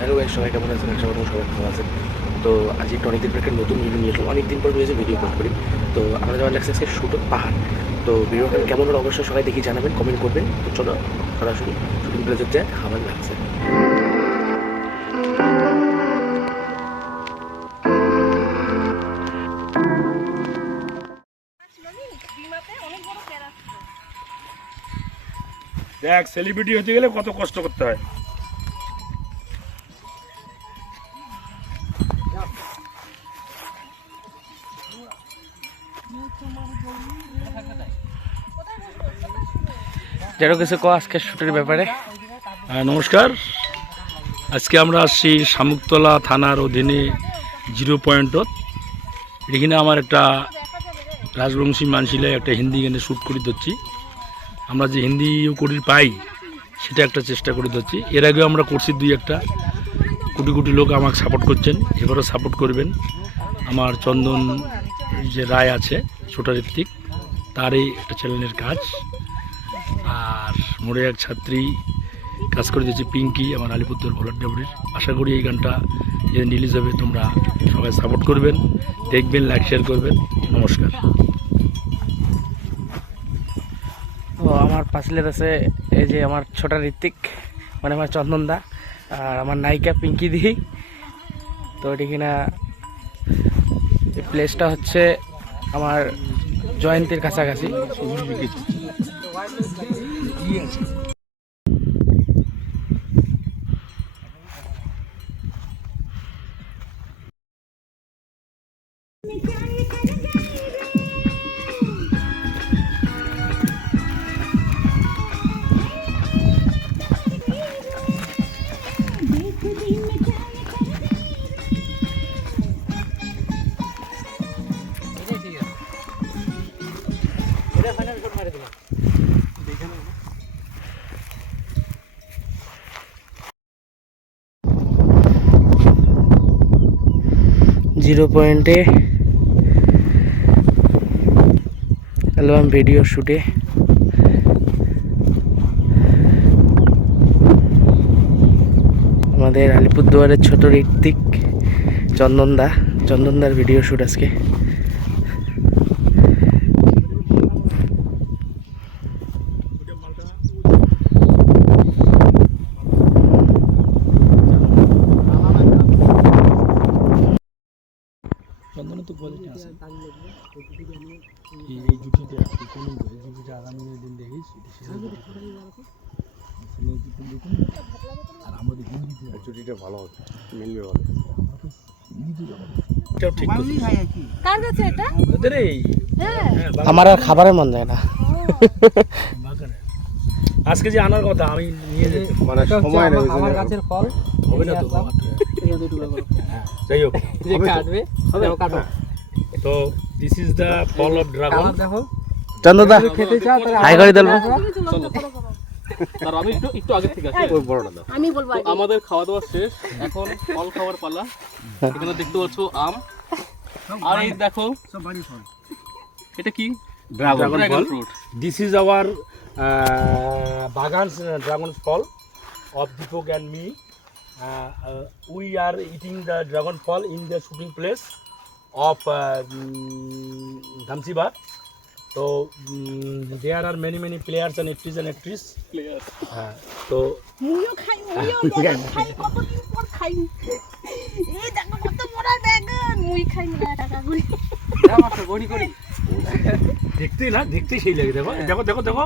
Hello guys, সবাই কেমন আছেন? আশা করি সবাই ভালো আছেন। তো আজ একটু অনেকদিন পর একটা নতুন ভিডিও নিয়ে আসলাম। অনেকদিন পর ভেবেছি ভিডিও পোস্ট করি। তো আমরা যাওয়ার লাগছে আজকে শুটের পাহাড়। তো ভিডিওটা কেমন হলো অবশ্যই সবাই দেখি জানাবেন, কমেন্ট করবেন। তো চলো সরাসরি শুটিং প্লেসে যায়, খাবার লাগছে। দেখ, সেলিব্রিটি হতে গেলে কত কষ্ট করতে হয়। যেটা কিছু কো আজকে শুটের ব্যাপারে। নমস্কার, আজকে আমরা আসছি শামুকতলা থানার অধীনে 0 পয়েন্টত। এখানে আমার একটা রাজবংশী মানসিলে একটা হিন্দি গানে শ্যুট করে দিচ্ছি। আমরা যে হিন্দি করি পাই সেটা একটা চেষ্টা করে দিচ্ছি। এর আগেও আমরা করছি 2-1টা। কোটি কোটি লোক আমাকে সাপোর্ট করছেন, এবারও সাপোর্ট করবেন। আমার চন্দন যে রায় আছে ছোটা ঋত্বিক, তারই একটা চ্যানেলের কাজ। আর মোড়ে এক ছাত্রী কাজ করে দিয়েছি পিঙ্কি, আমার আলিপুরদুয়ার ভোলার ডাবরির। আশা করি এই গানটা যেদিন রিলিজ হবে তোমরা সবাই সাপোর্ট করবেন, দেখবেন, লাইক শেয়ার করবেন। নমস্কার। তো আমার পাশলের আছে এই যে আমার ছোটা ঋত্বিক, মানে আমার চন্দন দা, আর আমার নায়িকা পিঙ্কি দি। তো এটি কিনা এই প্লেসটা হচ্ছে আমার জয়ন্তীর কাছাকাছি। জিরো পয়েন্টে অ্যালবাম ভিডিও শুটে আমাদের আলিপুরদুয়ারের ছোট ঋত্বিক চন্দনদার ভিডিও শুট আজকে। চন্দনে তো কোয়ালিটি আছে। এই জুটিটা আগামী দিন দেখিস, আর আমাদের জুটিটা ভালো হবে, মিলবে ভালো। আমার আর খাবারের মন যায় না। আজকে যে আনার কথা আমি নিয়ে যেতে, মানে সময় নেই, আমার গাছের ফল হবে না তো। যাই হোক, তো দিস ইজ দ্য ফল অফ ড্রাগন। চন্দনদা হাই করে দেব। আমি একটু আগে থেকে আসি, ওই বড়টা দাও। আমি বলবো আমাদের খাওয়া দাওয়া শেষ, এখন ফল খাওয়ার পালা। এখানে দেখতে পাচ্ছ আম, আর এই দেখো এটা কি? Dragon fruit. This is our বাগান ড্রাগন ফল of Deepak and me. We are eating the dragon fal in the shooting place of Dhamsibar. So there are many players and actors. So মুইও খাই কতদিন পর খাই। এই দেখো কত বড় বেগুন, মুই খাই না টাকা করি। দেখতে সেই লাগে। দেখো দেখো দেখো দেখো